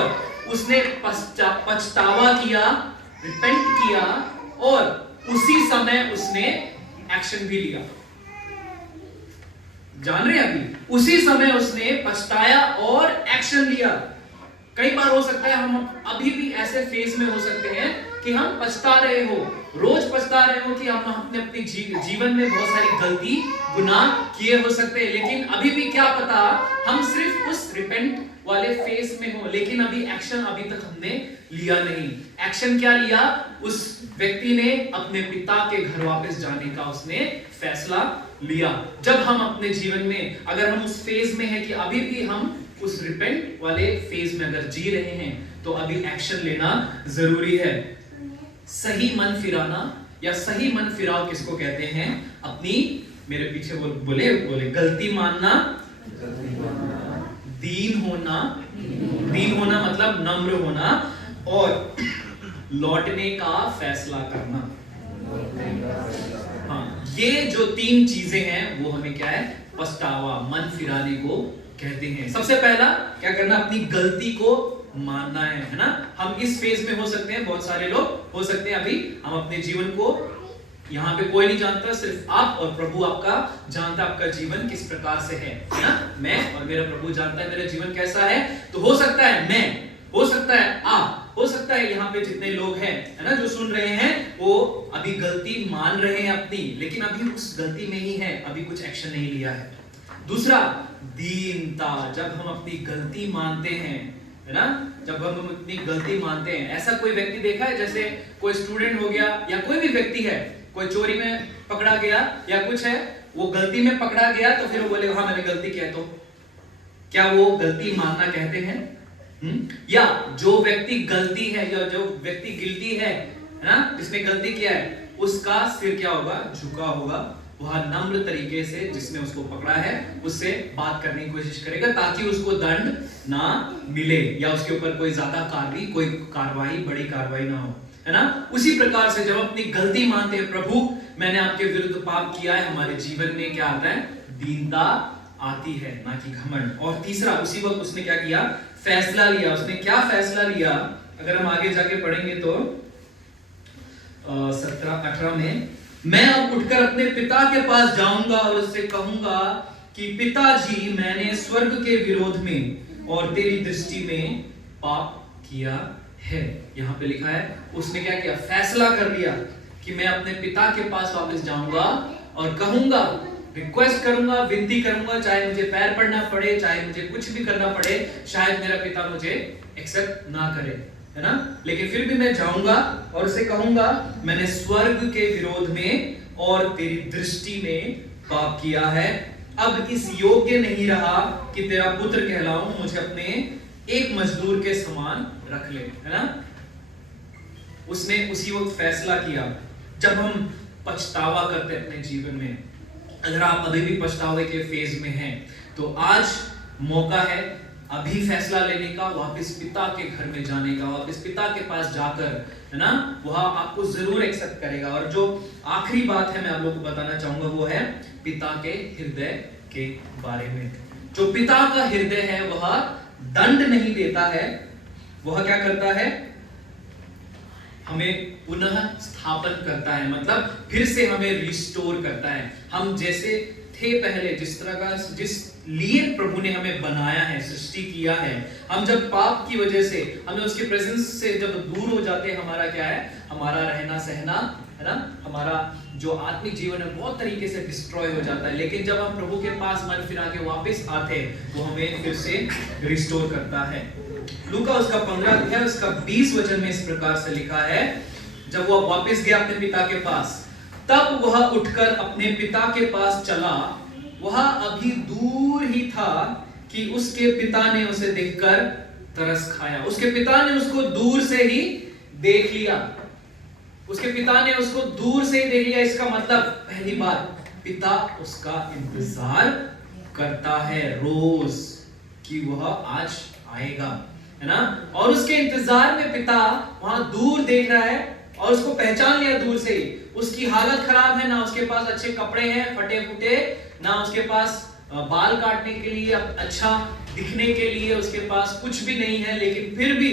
उसने पछतावा किया, रिपेंट किया और उसी समय उसने एक्शन भी लिया। जान रहे अभी, उसी समय उसने पछताया और एक्शन लिया। कई बार हो सकता है हम अभी भी ऐसे फेज में हो सकते हैं कि हम पछता रहे हो, रोज पछता रहे हो कि हम अपने जीवन में बहुत सारी गलती, गुनाह किए हो सकते हैं, लेकिन अभी भी क्या पता हम सिर्फ उस रिपेंट वाले फेज में हो, लेकिन अभी एक्शन अभी तक हमने लिया नहीं। एक्शन क्या लिया? उस व्यक्ति ने अपने पिता के घर वापस जाने का उसने फैसला लिया। जब हम अपने जीवन में अगर हम उस फेज में हैं कि अभी भी हम उस रिपेंट वाले फेज में अगर जी रहे हैं तो अभी एक्शन लेना जरूरी है। सही मन फिराना या सही मन फिराव किसको कहते हैं? अपनी, मेरे पीछे बोले गलती मानना, दीन होना मतलब नम्र होना और लौटने का फैसला करना। हाँ, ये जो तीन चीजें हैं वो हमें क्या है? पछतावा, मन फिराने को कहते हैं। सबसे पहला क्या करना? अपनी गलती को मानना है ना। हम इस फेज में हो सकते हैं, बहुत सारे लोग हो सकते हैं अभी हम अपने जीवन को, यहाँ पे कोई नहीं जानता, सिर्फ आप और प्रभु आपका जानता आपका जीवन किस प्रकार से है ना। मैं और मेरा प्रभु जानता है मेरा जीवन कैसा है। तो हो सकता है मैं, हो सकता है आप, हो सकता है यहाँ पे जितने लोग हैं है ना जो सुन रहे हैं वो अभी गलती मान रहे हैं अपनी, लेकिन अभी उस गलती में ही है, अभी कुछ एक्शन नहीं लिया है। दूसरा, दीनता। जब हम अपनी गलती मानते हैं है ना, जब हम अपनी गलती मानते हैं। ऐसा कोई व्यक्ति देखा है, जैसे कोई स्टूडेंट हो गया या कोई भी व्यक्ति है, कोई चोरी में पकड़ा गया या कुछ है, वो गलती में पकड़ा गया तो फिर वो बोले हाँ मैंने गलती किया, तो क्या वो गलती मानना कहते हैं? या जो व्यक्ति गलती है या जो व्यक्ति गिल्टी है ना, जिसने गलती किया है, उसका सिर क्या होगा? झुका होगा। वह नम्र तरीके से जिसने उसको पकड़ा है उससे बात करने की कोशिश करेगा ताकि उसको दंड ना मिले या उसके ऊपर कोई ज्यादा कोई कार्रवाई, बड़ी कार्रवाई ना हो, है ना। उसी प्रकार से जब अपनी गलती मानते हैं, प्रभु मैंने आपके विरुद्ध पाप किया है, हमारे जीवन में क्या आता है? दीनता आती है, ना कि घमंड। और तीसरा, उसी वक्त उसने क्या किया? फैसला लिया। उसने क्या फैसला लिया? अगर हम आगे जाके पढ़ेंगे तो 17-18 में, मैं अब उठकर अपने पिता के पास जाऊंगा और उससे कहूंगा कि पिताजी, मैंने स्वर्ग के विरोध में और तेरी दृष्टि में पाप किया है। यहाँ पे लिखा है उसने क्या किया? फैसला कर लिया कि मैं अपने पिता के पास वापस जाऊंगा और कहूंगा, रिक्वेस्ट करूंगा, विनती करूंगा, चाहे मुझे पैर पड़ना पड़े, चाहे मुझे कुछ भी करना पड़े, शायद मेरा पिता मुझे एक्सेप्ट ना करे, है ना, लेकिन फिर भी मैं जाऊंगा और उसे कहूंगा मैंने स्वर्ग के विरोध में और तेरी दृष्टि में पाप किया है, अब इस योग्य नहीं रहा कि तेरा पुत्र कहलाऊं, मुझे अपने एक मजदूर के समान रख ले, है ना। उसने उसी वक्त फैसला किया। जब हम पछतावा करते हैं अपने जीवन में, अगर आप अभी भी पछतावे के फेज में हैं तो आज मौका है, अभी फैसला लेने का, वापस पिता के घर में जाने का, वापस पिता के पास जाकर, है ना, वह आपको जरूर एक्सेप्ट करेगा। और जो आखिरी बात है मैं आप लोगों को बताना चाहूंगा वो है पिता के हृदय के बारे में। जो पिता का हृदय है वह दंड नहीं देता है, वह क्या करता है, हमें पुनः स्थापन करता है, मतलब फिर से हमें रिस्टोर करता है। हम जैसे थे पहले, जिस तरह का, जिस लिए प्रभु ने हमें बनाया है, सृष्टि किया है, हम जब पाप की वजह से हमें उसके प्रेजेंस से जब दूर हो जाते हैं, हमारा क्या है, हमारा रहना सहना, है ना, हमारा जो आत्मिक जीवन है बहुत तरीके से डिस्ट्रॉय हो जाता है। लेकिन जब हम प्रभु के पास मन फिरा के वापस आते हैं, वो हमें फिर से रिस्टोर करता है। लूका उसका 15 अध्याय उसका 20 वचन में इस प्रकार से लिखा है, जब वह वापस गया अपने पिता के पास, तब वह उठकर अपने पिता के पास चला। वह अभी दूर ही था कि उसके पिता ने उसे देखकर तरस खाया। उसके पिता ने उसको दूर से ही देख लिया, उसके पिता ने उसको दूर से ही देख लिया। इसका मतलब पहली बात, पिता उसका इंतजार करता है रोज कि वह आज आएगा, है ना। और उसके इंतजार में पिता वहां दूर देख रहा है और उसको पहचान लिया दूर से ही। उसकी हालत खराब है, ना उसके पास अच्छे कपड़े हैं फटे फुटे, ना उसके पास बाल काटने के लिए, अच्छा दिखने के लिए उसके पास कुछ भी नहीं है। लेकिन फिर भी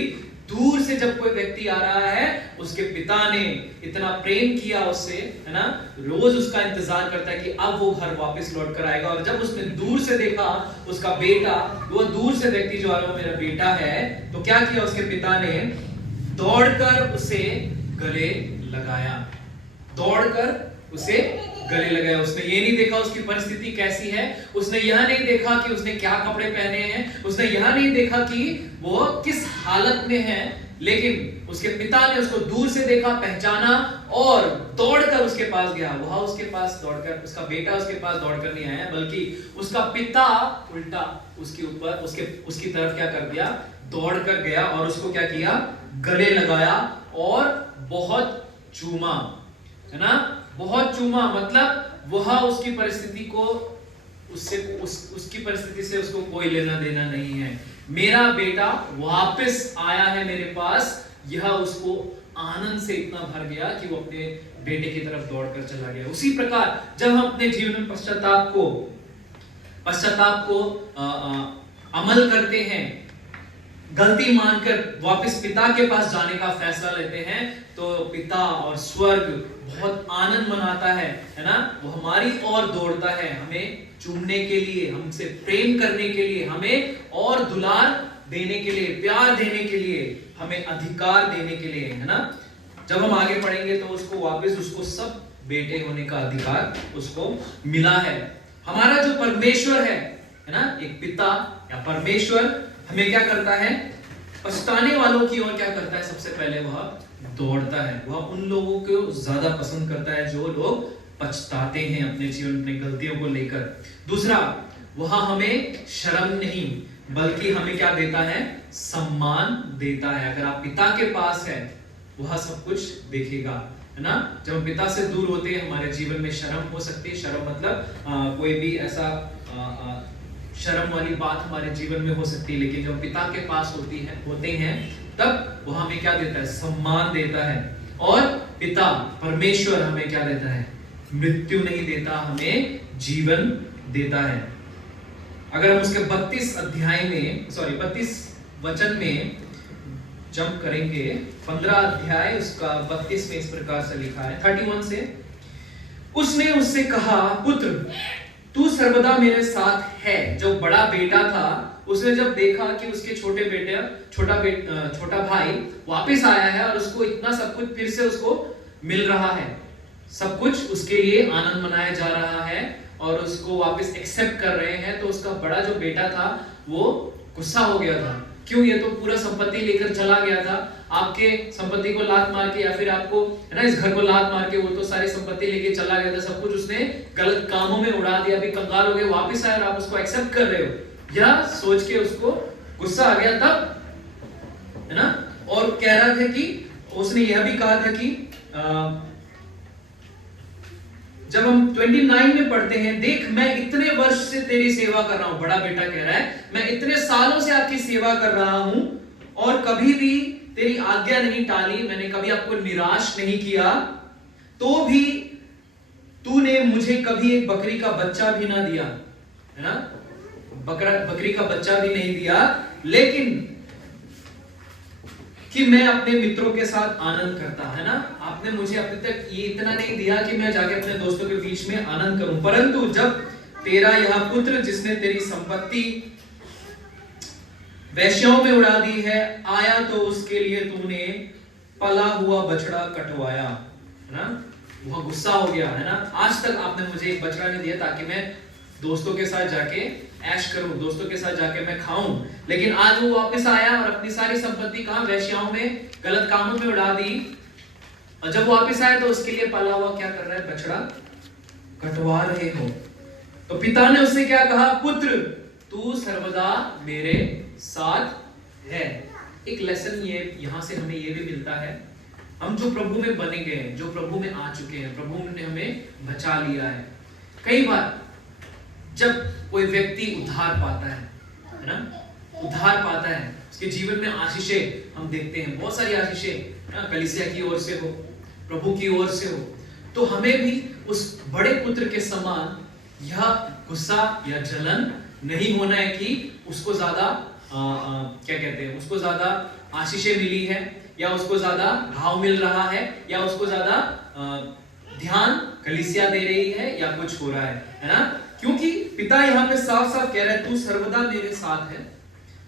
दूर से जब कोई व्यक्ति आ रहा है, उसके पिता ने इतना प्रेम किया उससे, है ना, रोज उसका इंतजार करता है कि अब वो घर वापस लौट कर आएगा। और जब उसने दूर से देखा उसका बेटा, वो दूर से व्यक्ति जो आ रहा है मेरा बेटा है, तो क्या किया उसके पिता ने, दौड़कर उसे गले लगाया, दौड़कर उसे गले लगाया। उसने ये नहीं देखा उसकी परिस्थिति कैसी है, उसने यह नहीं देखा कि उसने क्या कपड़े पहने हैं, उसने यह नहीं देखा कि वो किस हालत में है, लेकिन उसके पिता ने उसको दूर से देखा, पहचाना और दौड़कर उसके पास गया। वह उसके पास दौड़कर, उसका बेटा उसके पास दौड़कर नहीं आया, बल्कि उसका पिता उल्टा उसके ऊपर, उसकी तरफ क्या कर दिया, दौड़कर गया और उसको क्या किया, गले लगाया और बहुत चूमा, है ना, बहुत चूमा। मतलब वह उसकी परिस्थिति को, उससे उसकी परिस्थिति से उसको कोई लेना देना नहीं है। मेरा बेटा वापस आया है मेरे पास, यह उसको आनंद से इतना भर गया कि वो अपने बेटे की तरफ दौड़कर चला गया। उसी प्रकार जब हम अपने जीवन में पश्चाताप को अमल करते हैं, गलती मानकर वापस पिता के पास जाने का फैसला लेते हैं, तो पिता और स्वर्ग बहुत आनंद मनाता है ना। वो हमारी ओर दौड़ता है, हमें चूमने के लिए, हमसे प्रेम करने के लिए, हमें और दुलार देने के लिए, प्यार देने के लिए, हमें अधिकार देने के लिए, है ना। जब हम आगे पढ़ेंगे तो उसको वापस उसको सब बेटे होने का अधिकार उसको मिला है। हमारा जो परमेश्वर है ना, एक पिता या परमेश्वर हमें क्या करता है, पछताने वालों की ओर क्या करता है, सबसे पहले वह दौड़ता है। वह उन लोगों को ज्यादा पसंद करता है जो लोग पछताते हैं अपने जीवन, अपनी गलतियों को लेकर। दूसरा, वह हमें शर्म नहीं बल्कि हमें क्या देता है, सम्मान देता है। अगर आप पिता के पास है, वह सब कुछ देखेगा, है ना। जब हम पिता से दूर होते हैं, हमारे जीवन में शर्म हो सकती है। शर्म मतलब कोई भी ऐसा शर्म वाली बात हमारे जीवन में हो सकती है, लेकिन जब पिता के पास होते हैं तब वह हमें क्या देता है, सम्मान देता है। और पिता परमेश्वर हमें क्या देता है, मृत्यु नहीं देता, हमें जीवन देता है। अगर हम उसके 32 वचन में जंप करेंगे, 15 अध्याय उसका 32 में इस प्रकार से लिखा है, 31 से, उसने उससे कहा, पुत्र तू सर्वदा मेरे साथ है। जो बड़ा बेटा था, उसने जब देखा कि उसके छोटा भाई वापस आया है और उसको इतना सब कुछ फिर से उसको मिल रहा है, सब कुछ उसके लिए आनंद मनाया जा रहा है और उसको वापस एक्सेप्ट कर रहे हैं, तो उसका बड़ा जो बेटा था वो गुस्सा हो गया था। क्यों, ये तो पूरा संपत्ति लेकर चला गया था, आपके संपत्ति को लात मार के, या फिर आपको, है ना, इस घर को लात मार के वो तो सारी संपत्ति लेके चला गया था, सब कुछ उसने गलत कामों में उड़ा दिया, अभी कंगाल हो गए, वापस आए और आप उसको एक्सेप्ट कर रहे हो, यह सोच के उसको गुस्सा आ गया तब, है ना। और कह रहा था कि उसने यह भी कहा था कि जब हम 29 में पढ़ते हैं, देख मैं इतने वर्ष से तेरी सेवा कर रहा हूं, बड़ा बेटा कह रहा है, मैं इतने सालों से आपकी सेवा कर रहा हूं और कभी भी तेरी आज्ञा नहीं टाली, मैंने कभी आपको निराश नहीं किया, तो भी तूने मुझे कभी एक बकरी का बच्चा भी ना दिया, है ना, बकरी का बच्चा भी नहीं दिया, लेकिन कि मैं अपने मित्रों के साथ आनंद करता, है ना, आपने मुझे अभी तक ये इतना नहीं दिया कि मैं जाके अपने दोस्तों के बीच में आनंद करूं, परंतु जब तेरा यह पुत्र जिसने तेरी संपत्ति वेश्याओं में उड़ा दी है आया, तो उसके लिए तूने पला हुआ बछड़ा कटवाया, है ना, वह गुस्सा हो गया, है ना, आज तक आपने मुझे एक बछड़ा नहीं दिया ताकि मैं दोस्तों के साथ जाके ऐश करूं, दोस्तों के साथ जाके मैं खाऊं, लेकिन आज वो वापस आया और अपनी सारी संपत्ति कहां, वेश्याओं में, गलत कामों में उड़ा दी, और जब वापस आया तो उसके लिए पला हुआ क्या कर रहा है, बछड़ा कटवा रहे हो। तो पिता ने उससे क्या कहा, पुत्र तू सर्वदा मेरे साथ है। एक लेसन ये यहां से हमें ये भी मिलता है, हम जो प्रभु में बने गए हैं, जो प्रभु में आ चुके हैं, प्रभु ने हमें बचा लिया है। कई बार जब कोई व्यक्ति उद्धार पाता है ना, उद्धार पाता है, उसके जीवन में आशीषें हम देखते हैं, बहुत सारी आशीषें कलीसिया की ओर से हो, प्रभु की ओर से हो, तो हमें भी उस बड़े पुत्र के समान यह गुस्सा या जलन नहीं होना है कि उसको ज्यादा क्या कहते हैं, उसको ज्यादा आशीषें मिली है, या उसको ज्यादा भाव मिल रहा है, या उसको ज्यादा ध्यान कलीसिया दे रही है, या कुछ हो रहा है ना, क्योंकि पिता यहाँ पे साफ साफ कह रहा है, तू सर्वदा मेरे साथ है,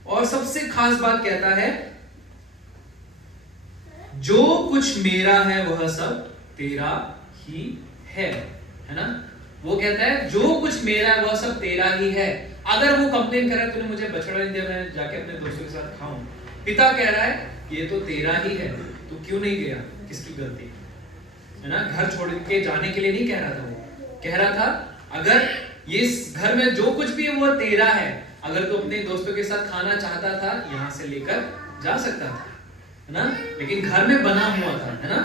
और सबसे खास बात कहता है, जो कुछ मेरा है वह सब तेरा ही है ना, वो कहता है जो कुछ मेरा है वह सब तेरा ही है। अगर वो कंप्लेन कर रहा है, तूने मुझे बछड़ा नहीं दिया, मैं जाके अपने दोस्तों के साथ खाऊं, पिता कह रहा है ये तो तेरा ही है, तू क्यों नहीं गया, किसकी गलती है ना, घर छोड़ के जाने के लिए नहीं कह रहा था, वो कह रहा था अगर ये घर में जो कुछ भी है वो तेरा है, अगर तू अपने दोस्तों के साथ खाना चाहता था यहां से लेकर जा सकता था, है ना, लेकिन घर में बना हुआ था, है ना,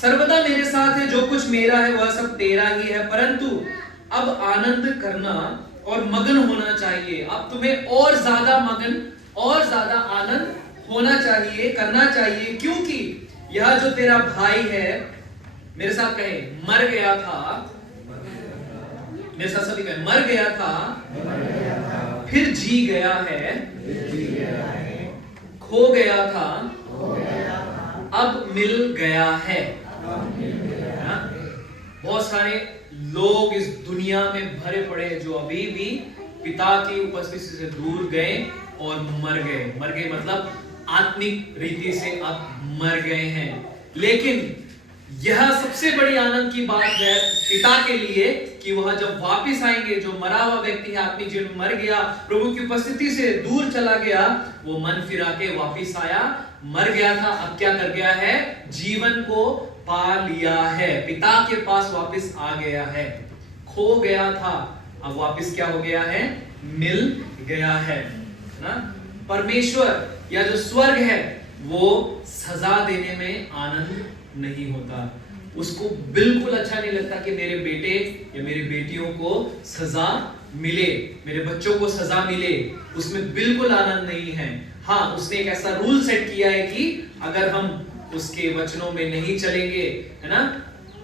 सर्वदा मेरे साथ है, जो कुछ मेरा है वह सब तेरा ही है, परंतु अब आनंद करना और मगन होना चाहिए, अब तुम्हें और ज्यादा मगन और ज्यादा आनंद होना चाहिए, करना चाहिए, क्योंकि यह जो तेरा भाई है, मेरे साथ कहे मर गया था, मेरे साथ सभी कहे मर गया था, फिर जी गया है, खो गया था, अब मिल गया है। बहुत सारे लोग इस दुनिया में भरे पड़े हैं जो अभी भी पिता की उपस्थिति से दूर गए और मर गए मतलब आत्मिक रीति से अब मर गए हैं। लेकिन यह सबसे बड़ी आनंद की बात है पिता के लिए कि वह जब वापस आएंगे, जो मरा हुआ व्यक्ति है आत्मिक जीवन में मर गया, प्रभु की उपस्थिति से दूर चला गया, वो मन फिरा के वापस आया, मर गया था, अब क्या कर गया है, जीवन को पा लिया है, पिता के पास वापस आ गया है, खो गया था अब वापस क्या हो गया है, मिल गया है ना। परमेश्वर या जो स्वर्ग है वो सजा देने में आनंद नहीं होता, उसको बिल्कुल अच्छा नहीं लगता कि मेरे बेटे या मेरी बेटियों को सजा मिले, मेरे बच्चों को सजा मिले, उसमें बिल्कुल आनंद नहीं है। हाँ, उसने एक ऐसा रूल सेट किया है कि अगर हम उसके वचनों में नहीं चलेंगे, है ना,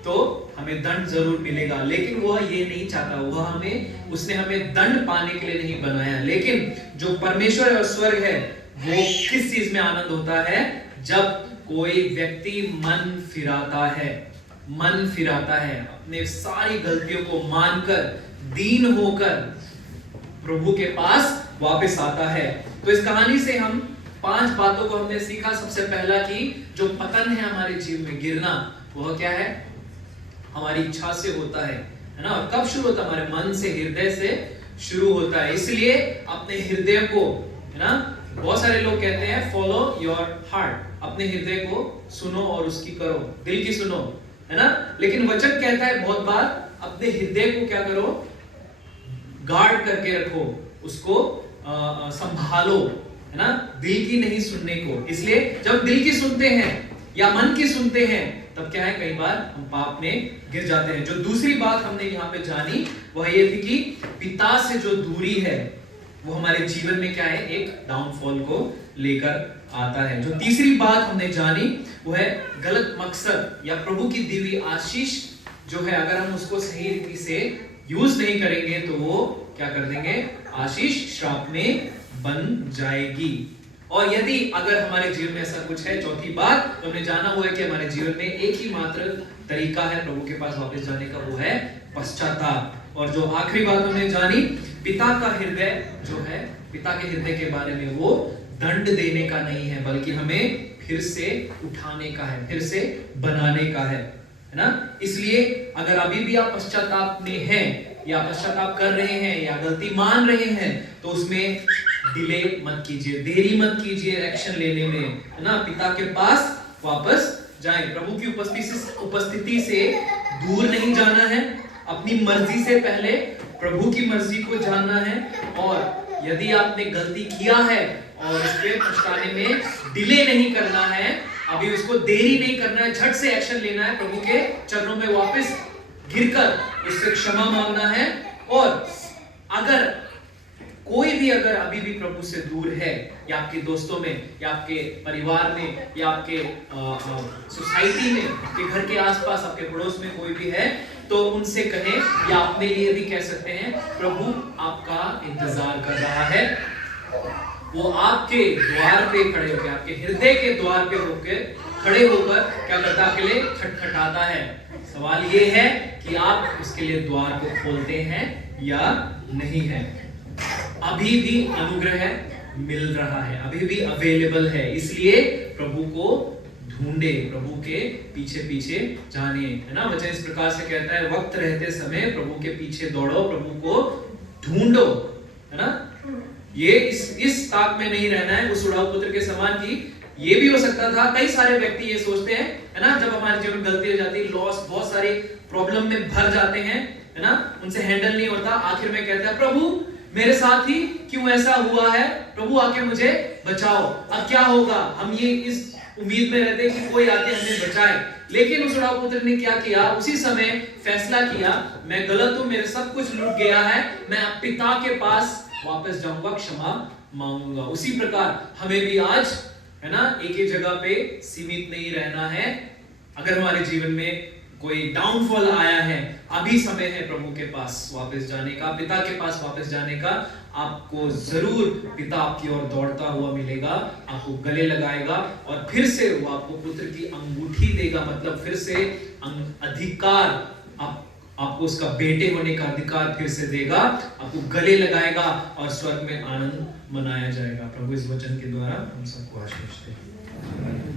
तो हमें दंड जरूर मिलेगा, लेकिन वह ये नहीं चाहता, वह उसने हमें दंड पाने के लिए नहीं बनाया। लेकिन जो परमेश्वर और स्वर्ग है वो किस चीज में आनंद होता है, जब कोई व्यक्ति मन फिराता है, अपने सारी गलतियों को मानकर, दीन होकर प्रभु के पास वापस आता है। तो इस कहानी से हम 5 बातों को हमने सीखा। सबसे पहला कि जो पतन है हमारे जीवन में, गिरना, वह क्या है, हमारी इच्छा से होता है ना। और कब शुरू होता है, हमारे मन से, हृदय से शुरू होता है। इसलिए अपने हृदय को, है ना, बहुत सारे लोग कहते हैं फॉलो योर हार्ट, अपने हृदय को सुनो और उसकी करो, दिल की सुनो, है ना। लेकिन वचन कहता है बहुत बार अपने हृदय को क्या करो, गार्ड करके रखो, उसको संभालो, है ना, दिल की नहीं सुनने को। इसलिए जब दिल की सुनते हैं या मन की सुनते हैं तब क्या है, कई बार हम पाप में गिर जाते हैं। जो दूसरी बात हमने यहाँ पे जानी वह ये थी कि पिता से जो दूरी है वो हमारे जीवन में क्या है, एक डाउनफॉल को लेकर आता है। जो तीसरी बात हमने जानी वो है गलत मकसद या प्रभु की दी हुई आशीष जो है, अगर हम उसको सही रीति से यूज नहीं करेंगे तो वो क्या कर देंगे, आशीष श्राप में बन जाएगी। और यदि अगर हमारे जीवन में ऐसा कुछ है, चौथी बात तो हमने जाना हुआ है कि हमारे जीवन में एक ही मात्र तरीका है प्रभु के पास वापस जाने का, वो है पश्चाताप। और जो आखिरी बात हमने जानी, पिता का हृदय जो है, पिता के हृदय के बारे में वो दंड देने का नहीं है, बल्कि हमें फिर से उठाने का है, फिर से बनाने का है ना। इसलिए अगर अभी भी आप पश्चाताप में हैं या पश्चाताप कर रहे हैं या गलती मान रहे हैं तो उसमें डिले मत कीजिए, देरी मत कीजिए एक्शन लेने में, है ना। पिता के पास वापस जाएं, प्रभु की उपस्थिति से दूर नहीं जाना है, अपनी मर्जी से पहले प्रभु की मर्जी को जानना है। और यदि आपने गलती किया है और इसके पछताने में डिले नहीं करना है, अभी उसको देरी नहीं करना है, झट से एक्शन लेना है, प्रभु के चरणों में वापस गिरकर उससे क्षमा मांगना है। और अगर कोई भी अगर अभी भी प्रभु से दूर है, या आपके दोस्तों में या आपके परिवार में या आपके सोसाइटी में, आपके घर के आसपास, आपके पड़ोस में कोई भी है, तो उनसे कहें या अपने लिए भी कह सकते हैं, प्रभु आपका इंतजार कर रहा है। वो आपके द्वार पे खड़े होकर, आपके हृदय के द्वार पे होकर खड़े होकर क्या करता है, आपके लिए खटखटाता है। सवाल ये है कि आप उसके लिए द्वार को खोलते हैं या नहीं है। अभी भी अनुग्रह मिल रहा है, अभी भी अवेलेबल है, इसलिए प्रभु को ढूंढे, प्रभु के पीछे पीछे जाने, है ना। वचन इस प्रकार से कहता है, वक्त रहते समय प्रभु के पीछे दौड़ो, प्रभु को ढूंढो, है ना। ये इस ताक में नहीं रहना है उस उड़ाऊ पुत्र के समान की। ये भी हो सकता था, कई सारे व्यक्ति ये सोचते हैं, है ना, जब हमारे जीवन में गलती हो जाती है, लॉस, बहुत सारी प्रॉब्लम में भर जाते हैं, है ना, उनसे हैंडल नहीं होता, आखिर में कहता है, प्रभु मेरे साथ ही क्यों ऐसा हुआ है, प्रभु आके मुझे बचाओ। अब क्या होगा, हम ये इस उम्मीद में रहते हैं कि कोई आके हमें बचाए। लेकिन उस उड़ाऊ पुत्र ने क्या किया, उसी समय फैसला किया, मैं गलत हूं, मेरे सब कुछ लूट गया है, मैं पिता के पास वापस जाऊंगा, क्षमा मांगूंगा। उसी प्रकार हमें भी आज, है ना, एक ही जगह पे सीमित नहीं रहना है। अगर हमारे जीवन में कोई डाउनफॉल आया है, अभी समय है प्रभु के पास वापस जाने का, पिता के पास वापस जाने का। आपको जरूर पिता आपकी ओर दौड़ता हुआ मिलेगा, आपको गले लगाएगा और फिर से वो आपको पुत्र की अंगूठी देगा, मतलब फिर से अधिकार, आपको उसका बेटे होने का अधिकार फिर से देगा, आपको गले लगाएगा और स्वर्ग में आनंद मनाया जाएगा। प्रभु इस वचन के द्वारा हम सबको आशीष दे।